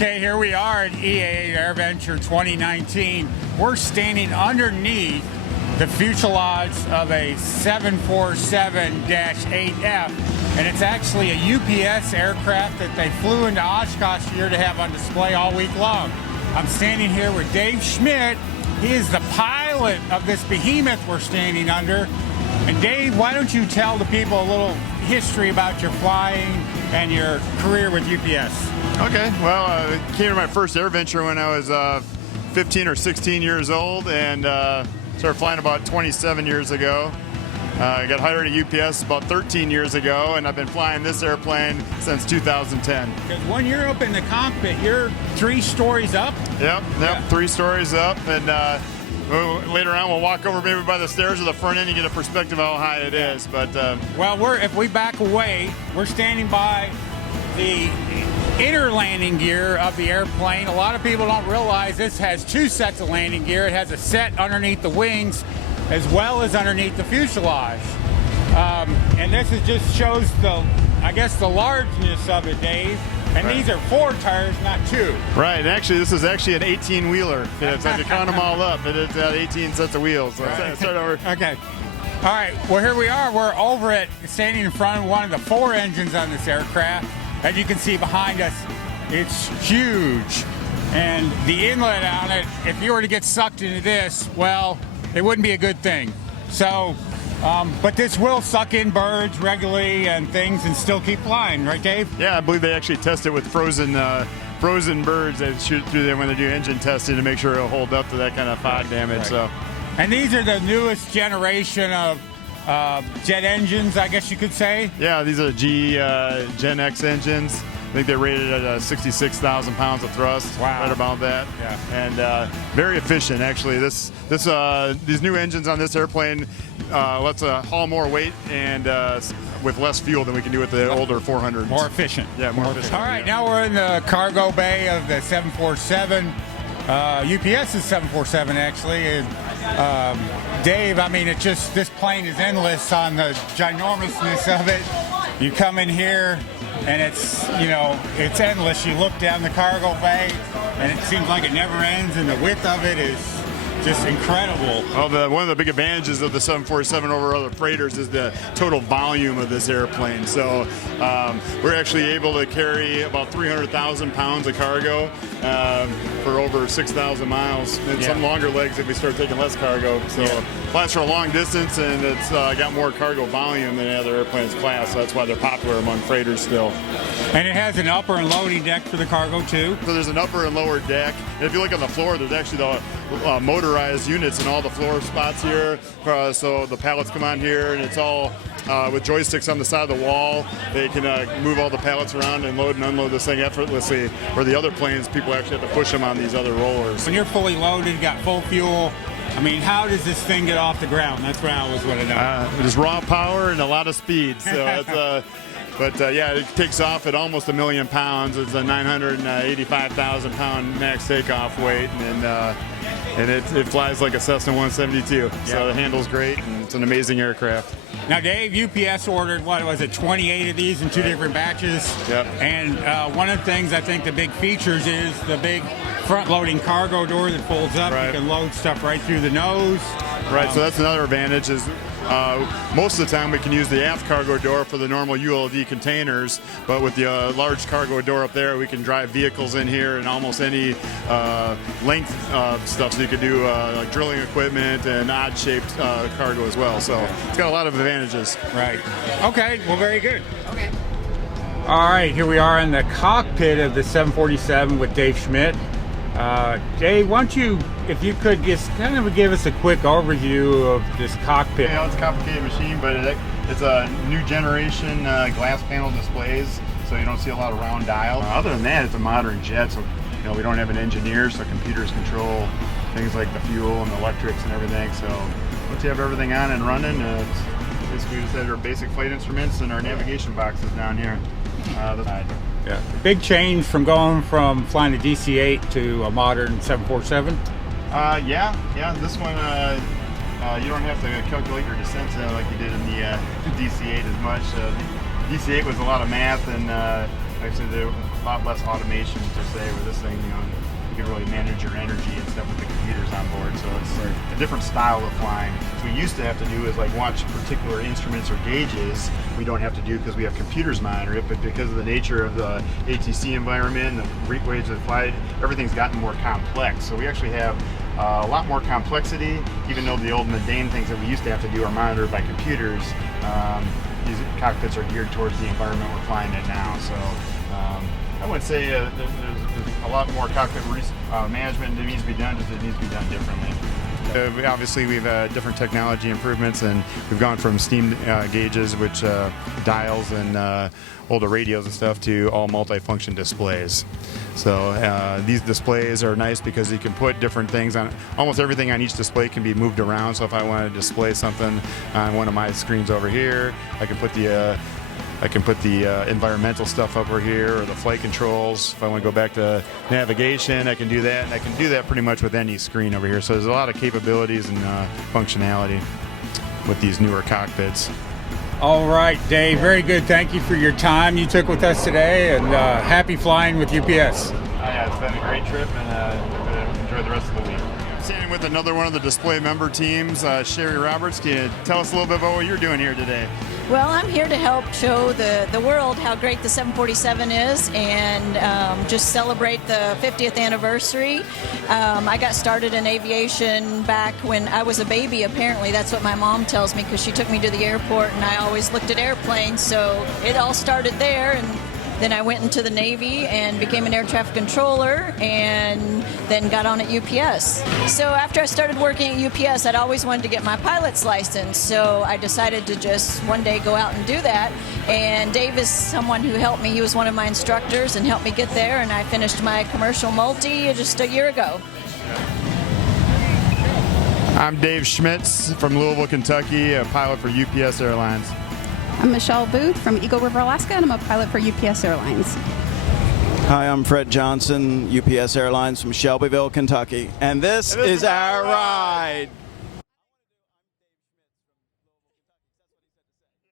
Okay, here we are at EAA AirVenture 2019. We're standing underneath the fuselage of a 747-8F, and it's actually a UPS aircraft that they flew into Oshkosh here to have on display all week long. I'm standing here with Dave Schmitz. He is the pilot of this behemoth we're standing under. And Dave, why don't you tell the people a little history about your flying and your career with UPS? Okay, well, I came to my first AirVenture when I was 15 or 16 years old, and started flying about 27 years ago. I got hired at UPS about 13 years ago, and I've been flying this airplane since 2010. Because when you're up in the cockpit, you're 3 stories up? Yep, yeah. 3 stories up, and later on we'll walk over maybe by the stairs or the front end and get a perspective of how high it is. But well, if we back away, we're standing by the inner landing gear of the airplane. A lot of people don't realize this has 2 sets of landing gear. It has a set underneath the wings as well as underneath the fuselage. And this just shows I guess the largeness of it, Dave. And right. These are 4 tires, not 2. Right, and actually this is actually an 18-wheeler. If you count them all up, it's 18 sets of wheels. So right. Start over. Okay. All right, well here we are. We're over at standing in front of one of the 4 engines on this aircraft. As you can see behind us, it's huge. And the inlet on it, if you were to get sucked into this, well, it wouldn't be a good thing. So, but this will suck in birds regularly and things and still keep flying, right, Dave? Yeah, I believe they actually test it with frozen birds that shoot through there when they do engine testing to make sure it'll hold up to that kind of fog damage. Right. So, and these are the newest generation of jet engines, I guess you could say. Yeah, these are GE Gen X engines. I think they're rated at 66,000 pounds of thrust. Wow. Right about that. Yeah. And very efficient, actually. These new engines on this airplane lets haul more weight and with less fuel than we can do with the older 400s. More efficient. Yeah, more efficient. All right, now we're in the cargo bay of the 747. UPS's 747, actually. And, Dave, I mean, this plane is endless on the ginormousness of it. You come in here, and it's endless. You look down the cargo bay, and it seems like it never ends, and the width of it is just incredible. Well, one of the big advantages of the 747 over other freighters is the total volume of this airplane. So we're actually able to carry about 300,000 pounds of cargo for over 6,000 miles, and some longer legs if we start taking less cargo. So it flies for a long distance, and it's got more cargo volume than any other airplane's class. So that's why they're popular among freighters still. And it has an upper and loading deck for the cargo too. So there's an upper and lower deck. And if you look on the floor, there's actually the motorized units in all the floor spots here. So the pallets come on here, and it's all with joysticks on the side of the wall. They can move all the pallets around and load and unload this thing effortlessly. Where the other planes, people actually have to push them on these other rollers. When you're fully loaded, got full fuel, I mean, how does this thing get off the ground? That's what I always want to know. Just raw power and a lot of speed. So it's But yeah, it takes off at almost 1 million pounds. It's a 985,000 pound max takeoff weight, and it flies like a Cessna 172. So the handle's great, and it's an amazing aircraft. Now, Dave, UPS ordered, what was it, 28 of these in 2 different batches? Yep. And one of the things I think the big features is the big front-loading cargo door that folds up. Right. You can load stuff right through the nose. Right, so that's another advantage is most of the time we can use the aft cargo door for the normal ULD containers, but with the large cargo door up there, we can drive vehicles in here and almost any length of stuff. So you could do like drilling equipment and odd-shaped cargo as well. So it's got a lot of advantages. Right. Okay, well, very good. Okay. All right, here we are in the cockpit of the 747 with Dave Schmitz. Dave, why don't you, if you could just kind of give us a quick overview of this cockpit. It's a complicated machine, but it's a new generation glass panel displays, so you don't see a lot of round dials. Other than that, it's a modern jet, so we don't have an engineer, so computers control things like the fuel and the electrics and everything. So once you have everything on and running, it's basically we just have our basic flight instruments and our navigation boxes down here. Yeah. Big change from going from flying a DC-8 to a modern 747? Yeah. This one, you don't have to calculate your descent like you did in the DC-8 as much. DC-8 was a lot of math, and actually a lot less automation to say with this thing, you can really manage your energy and stuff with the computers on board. So it's a different style of flying. So we used to have to do is like watch particular instruments or gauges. We don't have to do because we have computers monitor it, but because of the nature of the ATC environment, the ways of flight, everything's gotten more complex. So we actually have a lot more complexity, even though the old mundane things that we used to have to do are monitored by computers. These cockpits are geared towards the environment we're flying in now. So I would say there's a lot more cockpit management that needs to be done, just it needs to be done differently. Obviously, we've different technology improvements, and we've gone from steam gauges, which dials and older radios and stuff, to all multifunction displays. So these displays are nice because you can put different things on. Almost everything on each display can be moved around. So if I want to display something on one of my screens over here, I can put the environmental stuff over here, or the flight controls. If I want to go back to navigation, I can do that, and I can do that pretty much with any screen over here. So there's a lot of capabilities and functionality with these newer cockpits. All right, Dave, very good. Thank you for your time you took with us today, and happy flying with UPS. Yeah, it's been a great trip, and enjoy the rest of the week. Standing with another one of the display member teams, Sherry Roberts. Can you tell us a little bit about what you're doing here today? Well, I'm here to help show the world how great the 747 is, and just celebrate the 50th anniversary. I got started in aviation back when I was a baby, apparently. That's what my mom tells me, because she took me to the airport and I always looked at airplanes, so it all started there. And then I went into the Navy and became an air traffic controller, and then got on at UPS. So after I started working at UPS, I'd always wanted to get my pilot's license. So I decided to just one day go out and do that. And Dave is someone who helped me. He was one of my instructors and helped me get there. And I finished my commercial multi just a year ago. I'm Dave Schmitz from Louisville, Kentucky, a pilot for UPS Airlines. I'm Michelle Booth from Eagle River, Alaska, and I'm a pilot for UPS Airlines. Hi, I'm Fred Johnson, UPS Airlines from Shelbyville, Kentucky, and this is our ride.